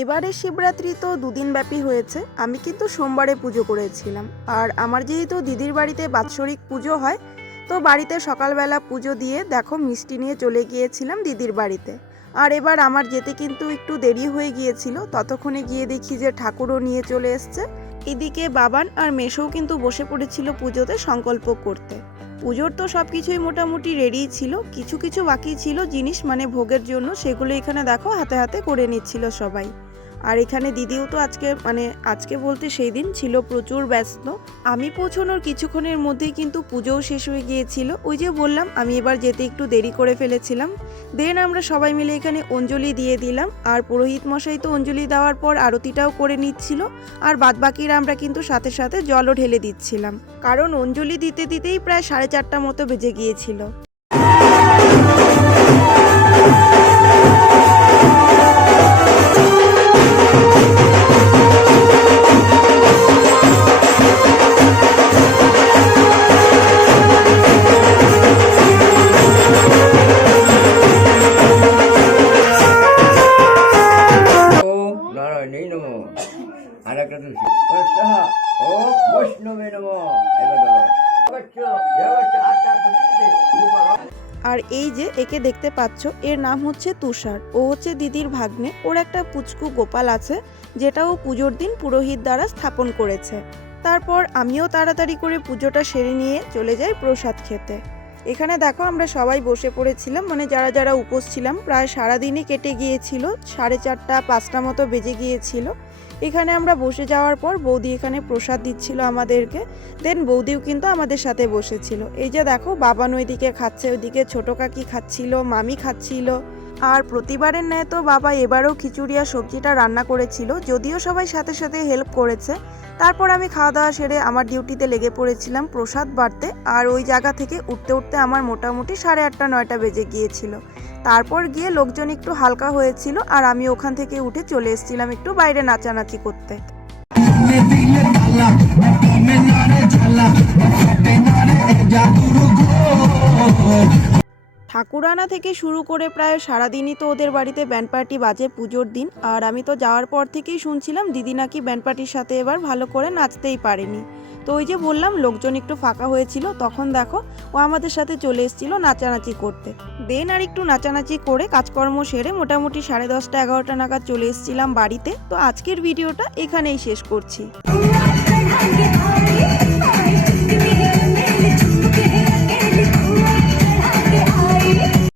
এবারে শিবরাত্রি তো দুদিন ব্যাপী হয়েছে। আমি কিন্তু সোমবারে পুজো করেছিলাম। আর আমার যেহেতু দিদির বাড়িতে বাৎসরিক পুজো হয়, তো বাড়িতে সকালবেলা পুজো দিয়ে দেখো মিষ্টি নিয়ে চলে গিয়েছিলাম দিদির বাড়িতে। আর এবার আমার যেতে কিন্তু একটু দেরি হয়ে গিয়েছিল, ততক্ষণে গিয়ে দেখি যে ঠাকুরও নিয়ে চলে এসছে। এদিকে বাবান আর মেশোও কিন্তু বসে পড়েছিল পুজোতে সংকল্প করতে। পুজোর তো সব কিছুই মোটামুটি রেডি ছিল, কিছু কিছু বাকি ছিল জিনিস মানে ভোগের জন্য, সেগুলো এখানে দেখো হাতে হাতে করে নিচ্ছিল সবাই। আর এখানে দিদিও তো আজকে বলতে সেই দিন ছিল প্রচুর ব্যস্ত। আমি পৌঁছানোর কিছুক্ষণের মধ্যেই কিন্তু পুজোও শেষ হয়ে গিয়েছিল। ওই যে বললাম আমি এবার যেতে একটু দেরি করে ফেলেছিলাম। দেন আমরা সবাই মিলে এখানে অঞ্জলি দিয়ে দিলাম। আর পুরোহিত মশাই তো অঞ্জলি দেওয়ার পর আরতিটাও করে নিচ্ছিল। আর বাদবাকিরা আমরা কিন্তু সাথে সাথে জলও ঢেলে দিচ্ছিলাম, কারণ অঞ্জলি দিতে দিতেই প্রায় 4:30 মতো বেজে গিয়েছিল। আর এই যে একে দেখতে পাচ্ছ, এর নাম হচ্ছে তুষার। ও হচ্ছে দিদির ভাগ্নে। ওর একটা পুচকু গোপাল আছে, যেটা ও পুজোর দিন পুরোহিত দ্বারা স্থাপন করেছে। তারপর আমিও তাড়াতাড়ি করে পুজোটা সেরে নিয়ে চলে যাই প্রসাদ খেতে। এখানে দেখো আমরা সবাই বসে পড়েছিলাম, মানে যারা যারা উপোস ছিলাম। প্রায় সারাদিনই কেটে গিয়েছিল, 4:30 5টা মতো বেজে গিয়েছিল। এখানে আমরা বসে যাওয়ার পর বৌদি এখানে প্রসাদ দিচ্ছিল আমাদেরকে। দেন বৌদিও কিন্তু আমাদের সাথে বসেছিল। এই যে দেখো বাবান ওইদিকে খাচ্ছে, ওইদিকে ছোট কাকি খাচ্ছিল, মামি খাচ্ছিল। আর প্রতিবারের ন্যায় তো বাবা এবারেও খিচুড়ি আর সবজিটা রান্না করেছিল, যদিও সবাই সাথে সাথে হেল্প করেছে। তারপর আমি খাওয়া দাওয়া সেরে আমার ডিউটিতে লেগে পড়েছিলাম প্রসাদ বাড়তে। আর ওই জায়গা থেকে উঠতে উঠতে আমার মোটামুটি 8:30 9টা বেজে গিয়েছিল। তারপর গিয়ে লোকজন একটু হালকা হয়েছিল, আর আমি ওখান থেকে উঠে চলে এসেছিলাম একটু বাইরে নাচানাচি করতে। ঠাকুর আনা থেকে শুরু করে প্রায় সারাদিনই তো ওদের বাড়িতে ব্যান্ড পার্টি বাজে পুজোর দিন। আর আমি তো যাওয়ার পর থেকেই শুনছিলাম দিদি নাকি ব্যান্ড পার্টির সাথে এবার ভালো করে নাচতেই পারেনি। তো ওই যে বললাম লোকজন একটু ফাঁকা হয়েছিল, তখন দেখো ও আমাদের সাথে চলে এসেছিল নাচানাচি করতে। দেন আর একটু নাচানাচি করে কাজকর্ম সেরে মোটামুটি 10:30 11টা নাগাদ চলে এসেছিলাম বাড়িতে। তো আজকের ভিডিওটা এখানেই শেষ করছি।